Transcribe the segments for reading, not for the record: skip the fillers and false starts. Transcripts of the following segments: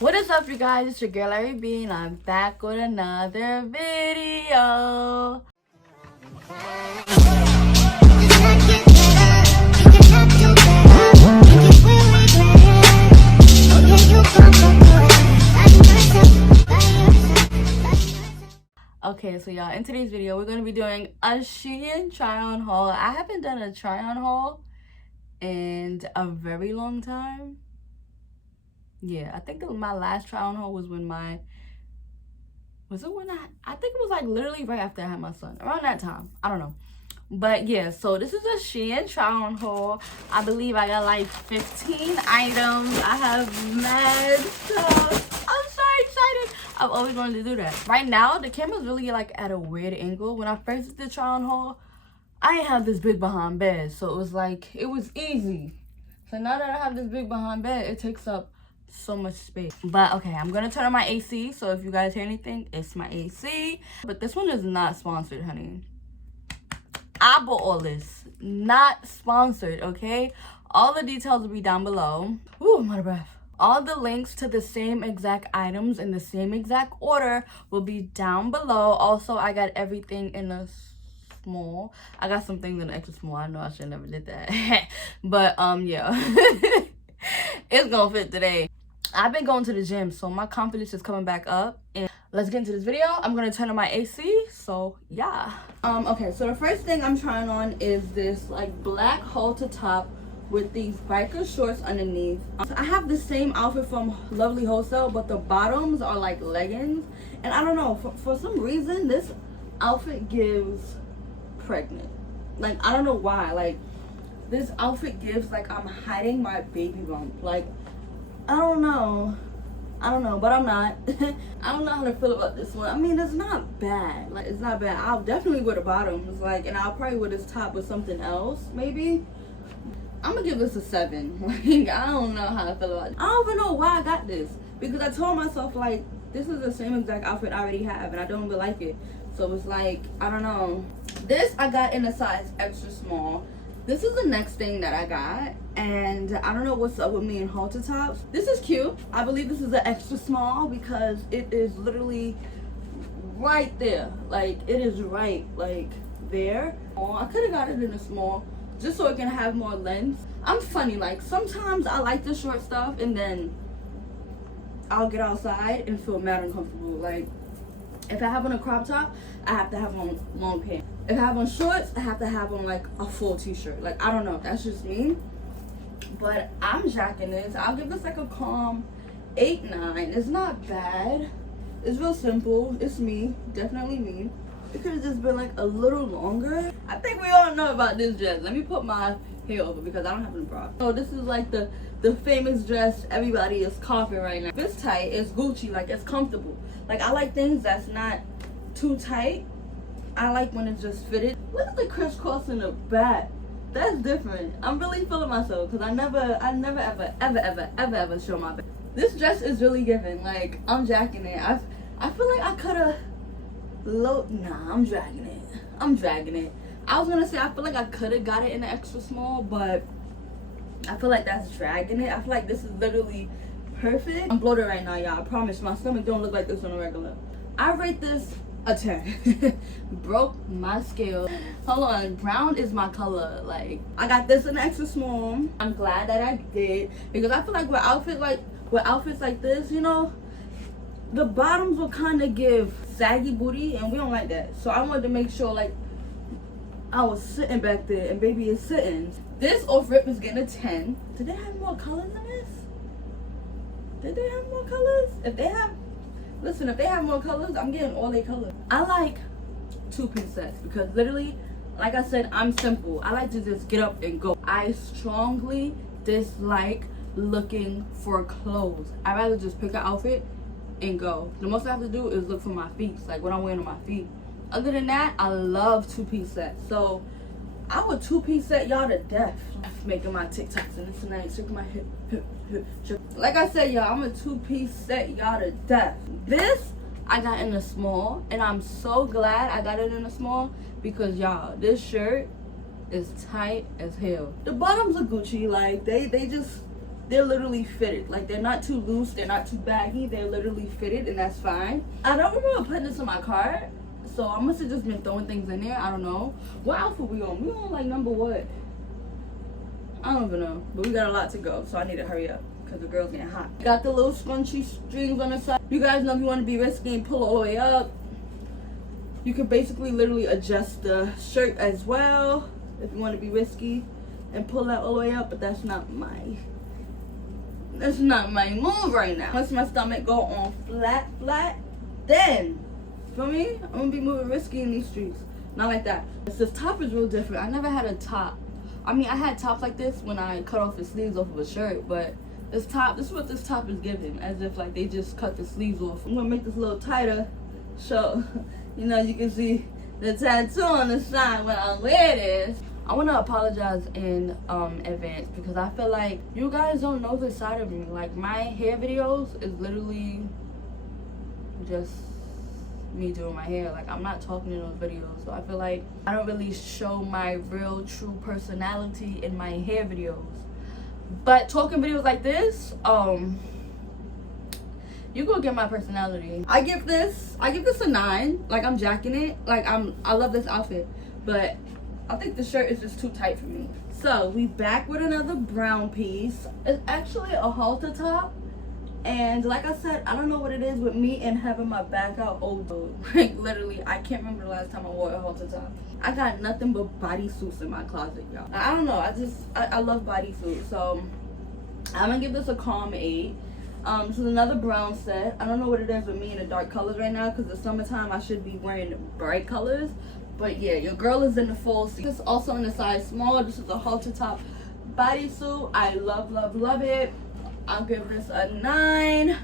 What is up, you guys? It's your girl ARIE, and I'm back with another video. Okay, so y'all, in today's video, we're going to be doing a Shein try-on haul. I haven't done a try-on haul in a very long time. Yeah, I think my last try-on haul was when I think it was like literally right after I had my son. Around that time. I don't know. But yeah, so this is a Shein try-on haul. I believe I got like 15 items. I have mad stuff. I'm so excited. I've always wanted to do that. Right now, the camera's really like at a weird angle. When I first did the try-on haul, I didn't have this big behind bed. So it was like, it was easy. So now that I have this big behind bed, it takes up so much space. But okay, I'm gonna turn on my AC, so if you guys hear anything, it's my AC. But this one is not sponsored, honey. I bought all this, not sponsored, okay? All the details will be down below. Ooh, I'm out of breath. All the links to the same exact items in the same exact order will be down below. Also, I got everything in a small. I got some things in extra small. I know I should never did that. But yeah. It's gonna fit today. I've been going to the gym, so my confidence is coming back up. And let's get into this video. I'm gonna turn on my AC, so yeah. Okay, so the first thing I'm trying on is this like black halter top with these biker shorts underneath. So I have the same outfit from Lovely Wholesale, but the bottoms are like leggings. And I don't know, for some reason, this outfit gives pregnant. Like, I don't know why. Like, this outfit gives like I'm hiding my baby bump. Like, I don't know, but I'm not. I don't know how to feel about this one. I mean, it's not bad. Like, it's not bad. I'll definitely wear the bottoms, like, and I'll probably wear this top with something else, maybe. I'm gonna give this a 7. Like, I don't know how I feel about it. I don't even know why I got this, because I told myself, like, this is the same exact outfit I already have, and I don't even like it. So it's like, I don't know. This I got in a size extra small. This is the next thing that I got, and I don't know what's up with me and halter tops. This is cute. I believe this is an extra small because it is literally right there. Like, it is right, like, there. Oh, I could have got it in a small just so it can have more length. I'm funny, like, sometimes I like the short stuff, and then I'll get outside and feel mad uncomfortable. Like, if I have on a crop top, I have to have on long pants. If I have on shorts, I have to have on like a full t-shirt. Like, I don't know, that's just me. But I'm jacking this. I'll give this like a calm 8-9. It's not bad. It's real simple. It's me, definitely me. It could have just been like a little longer. I think we all know about this dress. Let me put my hair over because I don't have any bra. So this is like the famous dress everybody is coughing right now. It's tight, it's Gucci, like, it's comfortable. Like, I like things that's not too tight. I like when it's just fitted. Look at the crisscross in the back. That's different. I'm really feeling myself because I never ever show my back. This dress is really giving. Like, I'm jacking it. I feel like I could have nah, I'm dragging it. I was gonna say I feel like I could have got it in an extra small, but I feel like that's dragging it. I feel like this is literally perfect. I'm bloated right now, y'all. I promise my stomach don't look like this on a regular. I rate this a 10. Broke my scale. Hold on, brown is my color. Like, I got this in extra small. I'm glad that I did, because I feel like with outfits like this, you know, the bottoms will kind of give saggy booty, and we don't like that. So I wanted to make sure, like, I was sitting back there and baby is sitting. This off rip is getting a 10. Did they have more colors in this? Did they have more colors? If they have more colors, I'm getting all their colors. I like 2-piece sets because literally, like I said, I'm simple. I like to just get up and go. I strongly dislike looking for clothes. I'd rather just pick an outfit and go. The most I have to do is look for my feet, like what I'm wearing on my feet. Other than that, I love 2-piece sets. So I would 2-piece set y'all to death. Making my TikToks and this and that, shaking my hip. Like I said, y'all, I'm a 2-piece set y'all to death. This I got in a small, and I'm so glad I got it in a small because y'all, this shirt is tight as hell. The bottoms are Gucci, like they just they're literally fitted. Like, they're not too loose, they're not too baggy, they're literally fitted, and that's fine. I don't remember putting this in my cart, so I must have just been throwing things in there. I don't know. What outfit we on? We on like number what? I don't even know, but we got a lot to go, so I need to hurry up because the girl's getting hot. Got the little scrunchy strings on the side. You guys know if you want to be risky and pull all the way up, you can basically literally adjust the shirt as well if you want to be risky and pull that all the way up, but that's not my move right now. Once my stomach go on flat, then, feel me? I'm gonna be moving risky in these streets. Not like that. This top is real different. I never had a top. I mean, I had tops like this when I cut off the sleeves off of a shirt, but this is what this top is giving, as if like they just cut the sleeves off. I'm gonna make this a little tighter so, you know, you can see the tattoo on the side when I wear this. I want to apologize in advance because I feel like you guys don't know this side of me. Like, my hair videos is literally just me doing my hair. Like, I'm not talking in those videos, so I feel like I don't really show my real true personality in my hair videos. But talking videos like this, you gonna get my personality. I give this a 9. Like, I'm jacking it. Like, I love this outfit, but I think the shirt is just too tight for me. So we back with another brown piece. It's actually a halter top, and like I said, I don't know what it is with me and having my back out over. Like, literally, I can't remember the last time I wore a halter top. I got nothing but bodysuits in my closet, y'all. I don't know, I love bodysuits. So I'm gonna give this a calm 8. This is another brown set. I don't know what it is with me in the dark colors right now because it's summertime. I should be wearing bright colors. But yeah, your girl is in the fall season. This is also in a size small. This is a halter top bodysuit. I love, love, love it. I'll give this a 9.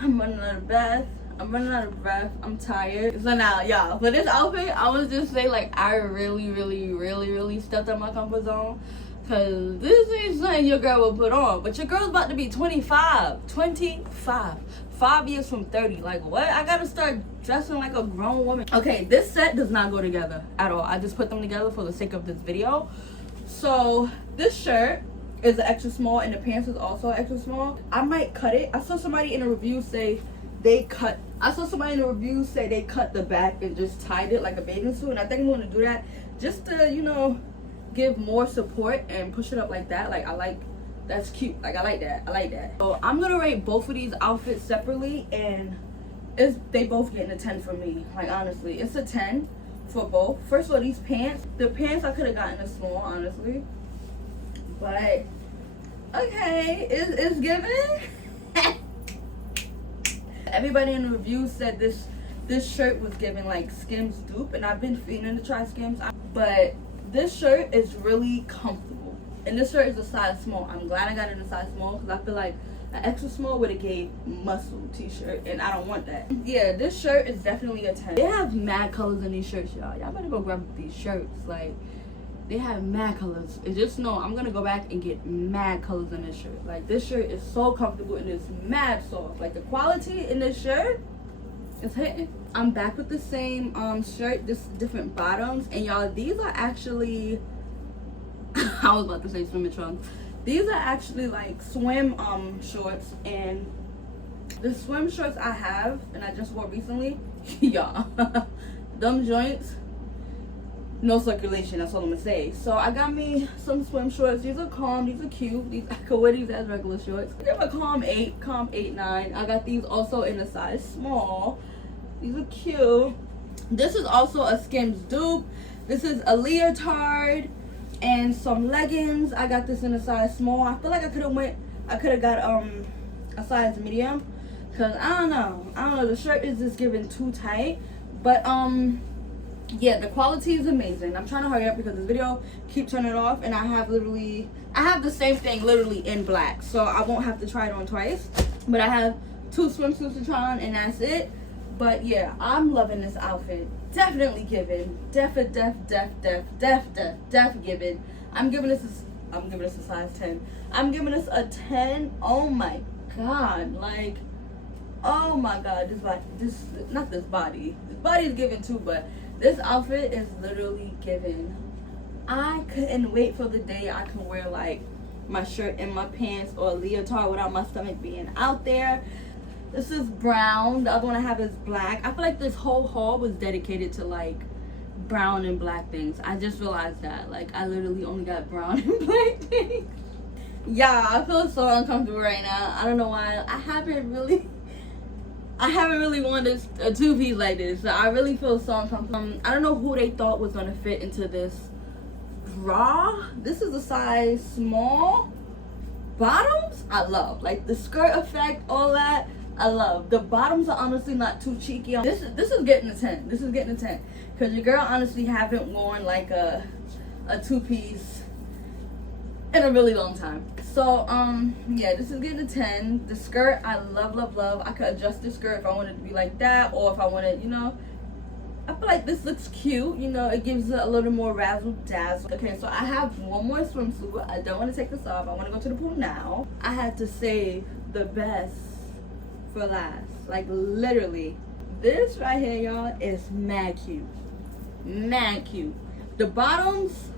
I'm running out of breath. I'm tired. So now, y'all, for this outfit, I was just say, like, I really stepped out my comfort zone. Because this ain't something your girl will put on. But your girl's about to be 25. 25. 5 years from 30. Like, what? I gotta start dressing like a grown woman. Okay, this set does not go together at all. I just put them together for the sake of this video. So this shirt is an extra small and the pants is also extra small. I might cut it. I saw somebody in a review say they cut the back and just tied it like a bathing suit, and I think I'm gonna do that just to, you know, give more support and push it up like that. Like, that's cute. Like, I like that. So I'm gonna rate both of these outfits separately, and they both getting a 10 for me. Like, honestly, it's a 10 for both. First of all, these pants, the pants I could have gotten a small, honestly, but okay, it's given. Everybody in the review said this shirt was giving like Skims dupe, and I've been feeling to try Skims, but this shirt is really comfortable. And this shirt is a size small. I'm glad I got it in a size small because I feel like an extra small would have gave muscle t-shirt, and I don't want that. Yeah, this shirt is definitely a 10. They have mad colors in these shirts, y'all. Y'all better go grab these shirts. Like, they have mad colors. And just know I'm gonna go back and get mad colors in this shirt. Like, this shirt is so comfortable and it's mad soft. Like, the quality in this shirt is hitting. I'm back with the same shirt, just different bottoms, and y'all, these are actually I was about to say swimming trunks. These are actually like swim shorts, and the swim shorts I have and I just wore recently, y'all, them joints, no circulation, that's all I'm gonna say. So I got me some swim shorts. These are calm, these are cute. I could wear these as regular shorts. I give a calm 8, 9. I got these also in a size small. These are cute. This is also a Skims dupe. This is a leotard and some leggings. I got this in a size small. I feel like I could have got a size medium, because I don't know, the shirt is just giving too tight. But yeah, the quality is amazing. I'm trying to hurry up because this video keep turning off, and I have the same thing literally in black, so I won't have to try it on twice. But I have 2 swimsuits to try on, and that's it. But yeah, I'm loving this outfit. Definitely given. Def given. I'm giving this a size 10. I'm giving this a 10. Oh my god. Like, oh my god, this body is given too, but this outfit is literally given. I couldn't wait for the day I can wear like my shirt and my pants, or a leotard without my stomach being out there. This is brown. The other one I have is black. I feel like this whole haul was dedicated to like brown and black things. I just realized that. Like, I literally only got brown and black things. Yeah, I feel so uncomfortable right now. I don't know why. I haven't really worn a two-piece like this. So I really feel so uncomfortable. I don't know who they thought was gonna fit into this bra. This is a size small. Bottoms, I love. Like the skirt effect, all that, I love. The bottoms are honestly not too cheeky. This is getting a 10. This is getting a 10. Because your girl honestly haven't worn like a two-piece in a really long time. So yeah, this is getting a 10. The skirt, I love, love, love. I could adjust the skirt if I wanted to be like that, or if I wanted, you know, I feel like this looks cute. You know, it gives it a little more razzle dazzle. Okay, so I have one more swimsuit. I don't want to take this off. I want to go to the pool now. I had to save the best for last. Like literally, this right here, y'all, is mad cute. Mad cute. The bottoms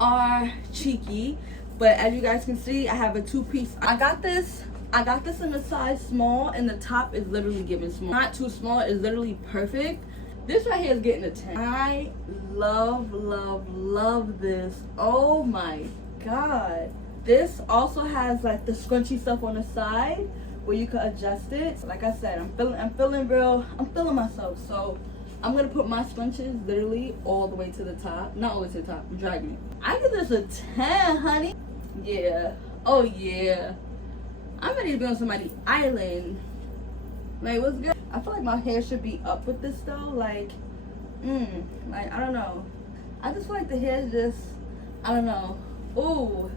are cheeky, but as you guys can see, I have a two-piece. I got this in a size small, and the top is literally giving small. Not too small, it's literally perfect. This right here is getting a 10. I love, love, love this. Oh my god. This also has like the scrunchy stuff on the side where you can adjust it. Like I said, I'm feeling myself. So I'm gonna put my scrunches literally all the way to the top. Not all the way to the top, I'm dragging it. I give this a 10, honey. Yeah. Oh yeah. I'm ready to be on somebody's island. Like, what's good? I feel like my hair should be up with this though. Like, like, I don't know. I just feel like the hair is just, I don't know. Ooh.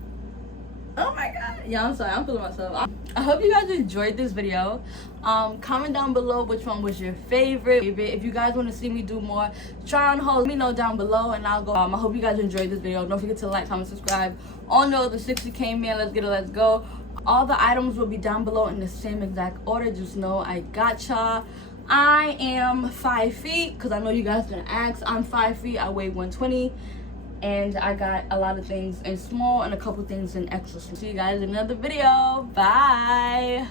Oh my god. Yeah, I'm sorry. I'm feeling myself. I hope you guys enjoyed this video. Comment down below which one was your favorite. If you guys want to see me do more try on hauls, let me know down below and I'll go. I hope you guys enjoyed this video. Don't forget to like, comment, subscribe. On the 60K man, let's get it, let's go. All the items will be down below in the same exact order. Just know I gotcha. I am 5 feet, because I know you guys gonna ask. I'm 5 feet, I weigh 120, and I got a lot of things in small and a couple things in extra. See you guys in another video. Bye.